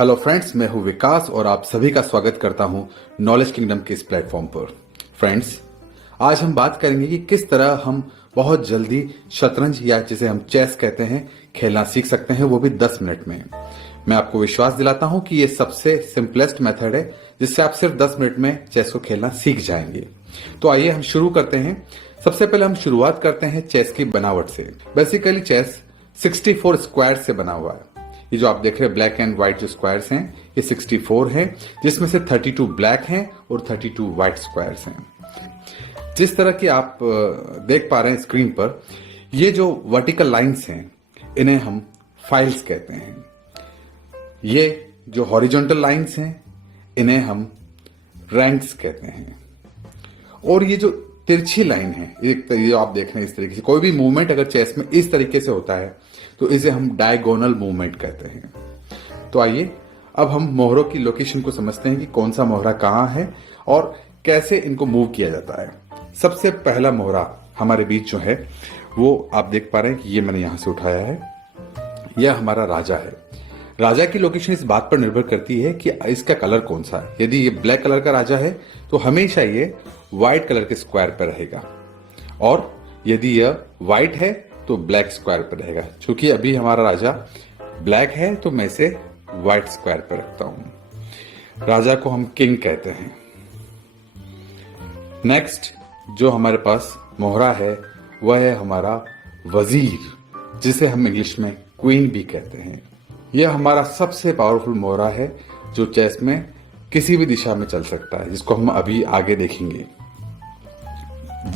Hello friends, मैं हूं विकास और आप सभी का स्वागत करता हूं नॉलेज किंगडम के इस प्लेटफॉर्म पर। फ्रेंड्स, आज हम बात करेंगे कि किस तरह हम बहुत जल्दी शतरंज या जिसे हम चेस कहते हैं खेलना सीख सकते हैं, वो भी 10 मिनट में। मैं आपको विश्वास दिलाता हूं कि ये सबसे सिंपलेस्ट मेथड है जिससे आप सिर्फ 10 मिनट में चेस को खेलना सीख जाएंगे। तो आइए हम शुरू करते हैं। सबसे पहले हम शुरुआत करते हैं चेस की बनावट से। बेसिकली चेस 64 स्क्वायर से बना हुआ है। ये जो आप देख रहे हैं ब्लैक एंड व्हाइट जो स्क्वायर्स हैं, ये 64 हैं, जिसमें से 32 ब्लैक हैं और 32 व्हाइट स्क्वायर्स हैं। जिस तरह की आप देख पा रहे हैं स्क्रीन पर, ये जो वर्टिकल लाइंस हैं इन्हें हम फाइल्स कहते हैं। ये जो हॉरिजॉन्टल लाइंस हैं इन्हें हम रैंक्स कहते हैं। और ये जो तिरछी लाइन है, ये आप देख रहे हैं इस तरीके से, कोई भी मूवमेंट अगर चेस में इस तरीके से होता है तो इसे हम डायगोनल मूवमेंट कहते हैं। तो आइए अब हम मोहरों की लोकेशन को समझते हैं कि कौन सा मोहरा कहाँ है और कैसे इनको मूव किया जाता है। सबसे पहला मोहरा हमारे बीच जो है वो आप देख पा रहे हैं कि ये मैंने यहां से उठाया है। यह हमारा राजा है। राजा की लोकेशन इस बात पर निर्भर करती है कि इसका कलर कौन सा है। यदि ये ब्लैक कलर का राजा है तो हमेशा ये व्हाइट कलर के स्क्वायर पर रहेगा, और यदि यह व्हाइट है तो ब्लैक स्क्वायर पर रहेगा। क्योंकि अभी हमारा राजा ब्लैक है तो मैं इसे व्हाइट स्क्वायर पर रखता हूं। राजा को हम किंग कहते हैं। नेक्स्ट जो हमारे पास मोहरा है वह है हमारा वजीर, जिसे हम इंग्लिश में क्वीन भी कहते हैं। यह हमारा सबसे पावरफुल मोहरा है जो चेस में किसी भी दिशा में चल सकता है, जिसको हम अभी आगे देखेंगे।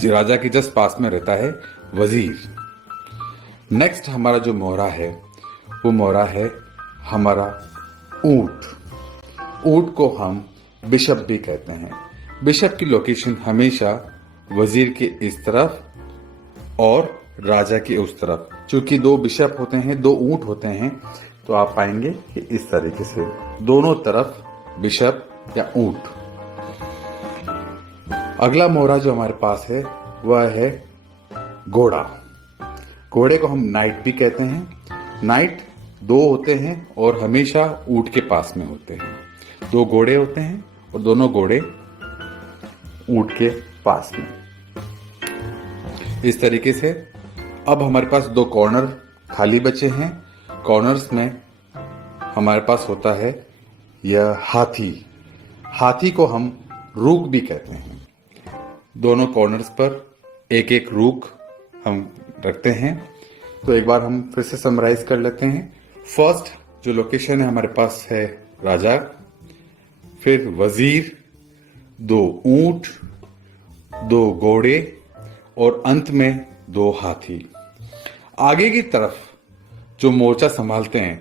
राजा के जस्ट पास में रहता है वजीर। नेक्स्ट हमारा जो मोहरा है वो मोहरा है हमारा ऊंट। ऊंट को हम बिशप भी कहते हैं। बिशप की लोकेशन हमेशा वजीर के इस तरफ और राजा के उस तरफ। चूंकि दो बिशप होते हैं, दो ऊंट होते हैं, तो आप पाएंगे कि इस तरीके से दोनों तरफ बिशप या ऊंट। अगला मोहरा जो हमारे पास है वह है घोड़ा। घोड़े को हम नाइट भी कहते हैं। नाइट दो होते हैं और हमेशा ऊंट के पास में होते हैं। दो घोड़े होते हैं और दोनों घोड़े ऊंट के पास में। इस तरीके से अब हमारे पास दो कॉर्नर खाली बचे हैं। कॉर्नर्स में हमारे पास होता है यह हाथी। हाथी को हम रूक भी कहते हैं। दोनों कॉर्नर्स पर एक एक रूक हम रखते हैं। तो एक बार हम फिर से समराइज कर लेते हैं। फर्स्ट जो लोकेशन है हमारे पास है राजा, फिर वजीर, दो ऊंट, दो घोड़े और अंत में दो हाथी। आगे की तरफ जो मोर्चा संभालते हैं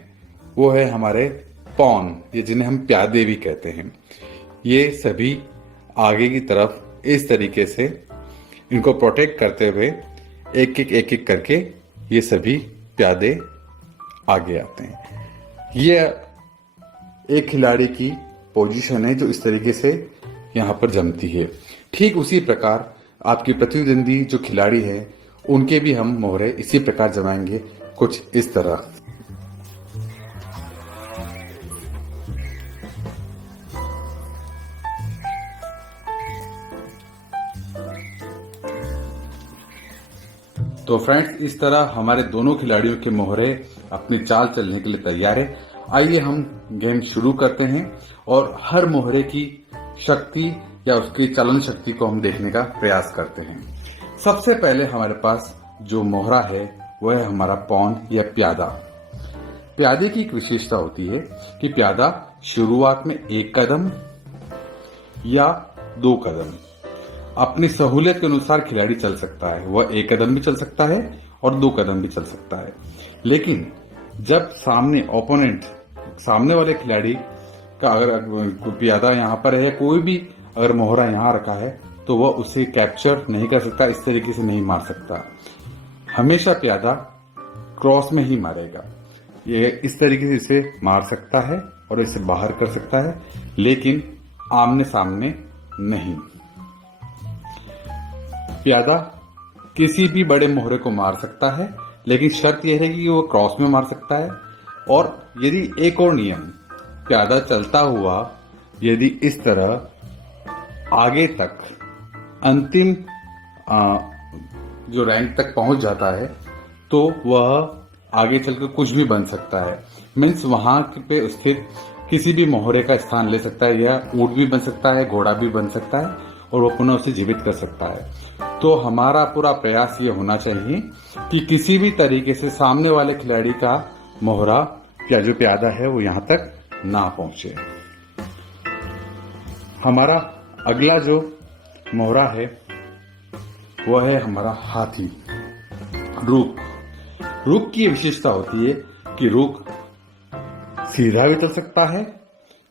वो है हमारे पॉन, ये जिन्हें हम प्यादे भी कहते हैं। ये सभी आगे की तरफ इस तरीके से इनको प्रोटेक्ट करते हुए एक एक करके ये सभी प्यादे आगे आते हैं। ये एक खिलाड़ी की पोजीशन है जो इस तरीके से यहां पर जमती है। ठीक उसी प्रकार आपकी प्रतिद्वंदी जो खिलाड़ी है उनके भी हम मोहरे इसी प्रकार जमाएंगे, कुछ इस तरह। तो फ्रेंड्स, इस तरह हमारे दोनों खिलाड़ियों के मोहरे अपनी चाल चलने के लिए तैयार है। आइए हम गेम शुरू करते हैं और हर मोहरे की शक्ति या उसकी चलन शक्ति को हम देखने का प्रयास करते हैं। सबसे पहले हमारे पास जो मोहरा है वह है हमारा पॉन या प्यादा। प्यादे की एक विशेषता होती है कि प्यादा शुरुआत में एक कदम या दो कदम अपनी सहूलियत के अनुसार खिलाड़ी चल सकता है। वह एक कदम भी चल सकता है और दो कदम भी चल सकता है। लेकिन जब सामने वाले खिलाड़ी का अगर प्यादा यहाँ पर है, कोई भी अगर मोहरा यहाँ रखा है, तो वह उसे कैप्चर नहीं कर सकता, इस तरीके से नहीं मार सकता। हमेशा प्यादा क्रॉस में ही मारेगा। ये इस तरीके से इसे मार सकता है और इसे बाहर कर सकता है, लेकिन आमने सामने नहीं। प्यादा किसी भी बड़े मोहरे को मार सकता है, लेकिन शर्त यह है कि वो क्रॉस में मार सकता है। और यदि एक और नियम प्यादा चलता हुआ यदि इस तरह आगे तक अंतिम जो रैंक तक पहुंच जाता है तो वह आगे चलकर कुछ भी बन सकता है। मीन्स वहां पे स्थित किसी भी मोहरे का स्थान ले सकता है। यह ऊंट भी बन सकता है, घोड़ा भी बन सकता है और वो पुनः उसे जीवित कर सकता है। तो हमारा पूरा प्रयास ये होना चाहिए कि किसी भी तरीके से सामने वाले खिलाड़ी का मोहरा या जो प्यादा है वो यहाँ तक ना पहुंचे। हमारा अगला जो मोहरा है वह है हमारा हाथी, रुख। रुख की विशेषता होती है कि रुख सीधा भी चल सकता है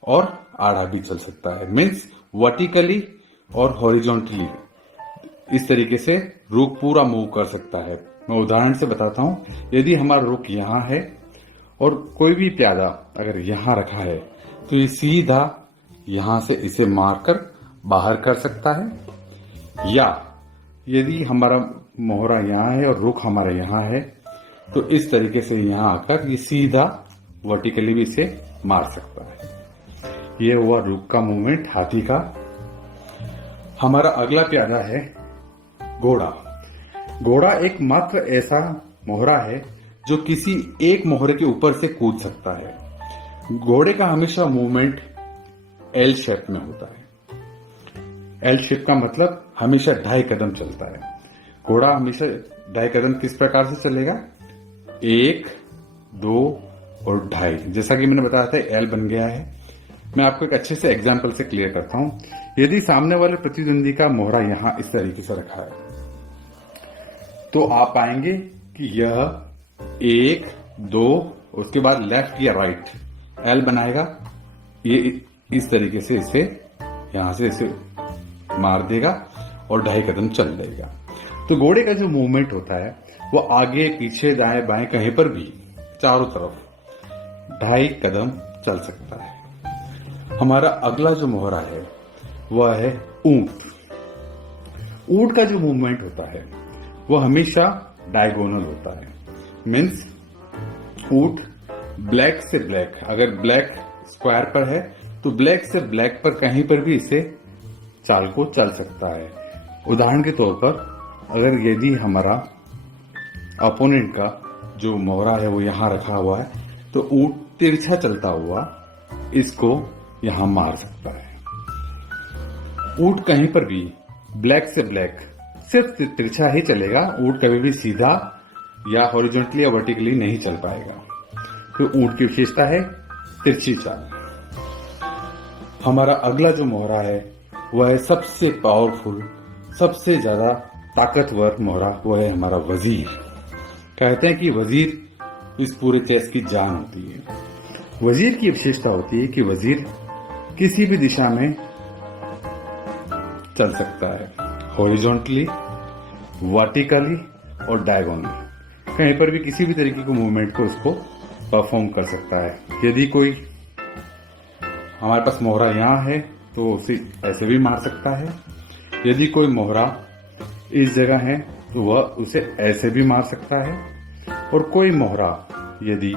और आड़ा भी चल सकता है। मीन्स वर्टिकली और हॉरिजॉन्टली इस तरीके से रुख पूरा मूव कर सकता है। मैं उदाहरण से बताता हूं। यदि हमारा रुख यहाँ है और कोई भी प्यादा अगर यहाँ रखा है तो ये सीधा यहां से इसे मारकर बाहर कर सकता है, या यदि हमारा मोहरा यहाँ है और रुख हमारा यहाँ है तो इस तरीके से यहाँ आकर ये सीधा वर्टिकली भी इसे मार सकता है। ये हुआ रुख का मूवमेंट हाथी का। हमारा अगला प्यादा है घोड़ा। घोड़ा एकमात्र ऐसा मोहरा है जो किसी एक मोहरे के ऊपर से कूद सकता है। घोड़े का हमेशा मूवमेंट एल शेप में होता है। एल शेप का मतलब हमेशा 2.5 कदम चलता है। घोड़ा हमेशा 2.5 कदम किस प्रकार से चलेगा? 1, 2 और 2.5। जैसा कि मैंने बताया था एल बन गया है। मैं आपको एक अच्छे से एग्जाम्पल से क्लियर करता हूं। यदि सामने वाले प्रतिद्वंदी का मोहरा यहां इस तरीके से रखा है तो आप पाएंगे कि यह 1, 2 उसके बाद लेफ्ट या राइट एल बनाएगा। ये इस तरीके से इसे यहां से इसे मार देगा और 2.5 कदम चल देगा। तो घोड़े का जो मूवमेंट होता है वो आगे पीछे दाएं बाएं कहीं पर भी चारों तरफ 2.5 कदम चल सकता है। हमारा अगला जो मोहरा है वह है ऊंट। ऊंट का जो मूवमेंट होता है वो हमेशा डायगोनल होता है। मीन्स ऊंट ब्लैक से ब्लैक, अगर ब्लैक स्क्वायर पर है तो ब्लैक से ब्लैक पर कहीं पर भी इसे चाल को चल सकता है। उदाहरण के तौर पर अगर यदि हमारा अपोनेंट का जो मोहरा है वो यहां रखा हुआ है तो ऊंट तिरछा चलता हुआ इसको यहां मार सकता है। ऊंट कहीं पर भी ब्लैक से ब्लैक सिर्फ तिरछा ही चलेगा। ऊंट कभी भी सीधा या हॉरिजॉन्टली या वर्टिकली नहीं चल पाएगा। तो ऊंट की विशेषता है तिरछी चाल। हमारा अगला जो मोहरा है वह है सबसे पावरफुल, सबसे ज्यादा ताकतवर मोहरा, वह है हमारा वजीर। कहते हैं कि वजीर इस पूरे चेस की जान होती है। वजीर की विशेषता होती है कि वजीर किसी भी दिशा में चल सकता है, हॉरिजॉन्टली, वर्टिकली और डायगोनली। कहीं पर भी किसी भी तरीके के मूवमेंट को उसको परफॉर्म कर सकता है। यदि कोई हमारे पास मोहरा यहाँ है तो उसे ऐसे भी मार सकता है। यदि कोई मोहरा इस जगह है तो वह उसे ऐसे भी मार सकता है। और कोई मोहरा यदि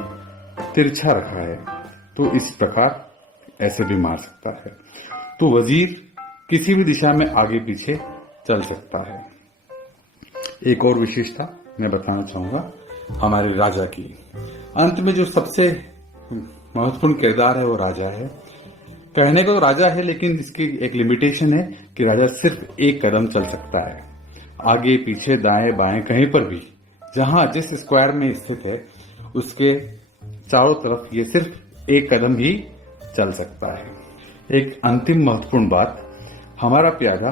तिरछा रखा है तो इस प्रकार ऐसे भी मार सकता है। तो वजीर किसी भी दिशा में आगे पीछे चल सकता है। एक और विशेषता मैं बताना चाहूंगा हमारे राजा की। अंत में जो सबसे महत्वपूर्ण किरदार है वो राजा है। कहने को राजा है लेकिन इसकी एक लिमिटेशन है कि राजा सिर्फ 1 कदम चल सकता है। आगे पीछे दाएं बाएं कहीं पर भी जहां जिस स्क्वायर में स्थित है उसके चारों तरफ ये सिर्फ 1 कदम ही चल सकता है। एक अंतिम महत्वपूर्ण बात, हमारा प्यादा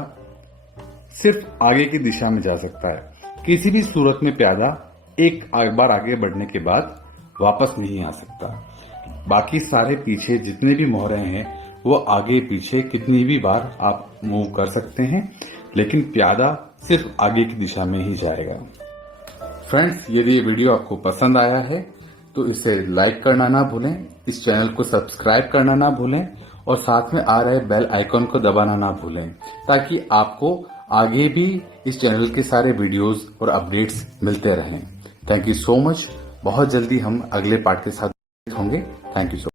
सिर्फ आगे की दिशा में जा सकता है। किसी भी सूरत में प्यादा एक बार आगे बढ़ने के बाद वापस नहीं आ सकता। बाकी सारे पीछे जितने भी मोहरे हैं वो आगे पीछे कितनी भी बार आप मूव कर सकते हैं, लेकिन प्यादा सिर्फ आगे की दिशा में ही जाएगा। फ्रेंड्स, यदि ये वीडियो आपको पसंद आया है तो इसे लाइक करना ना भूलें, इस चैनल को सब्सक्राइब करना ना भूलें और साथ में आ रहे बेल आइकॉन को दबाना ना भूलें ताकि आपको आगे भी इस चैनल के सारे वीडियोस और अपडेट्स मिलते रहें। Thank you so much. बहुत जल्दी हम अगले पार्ट के साथ होंगे। Thank you so much.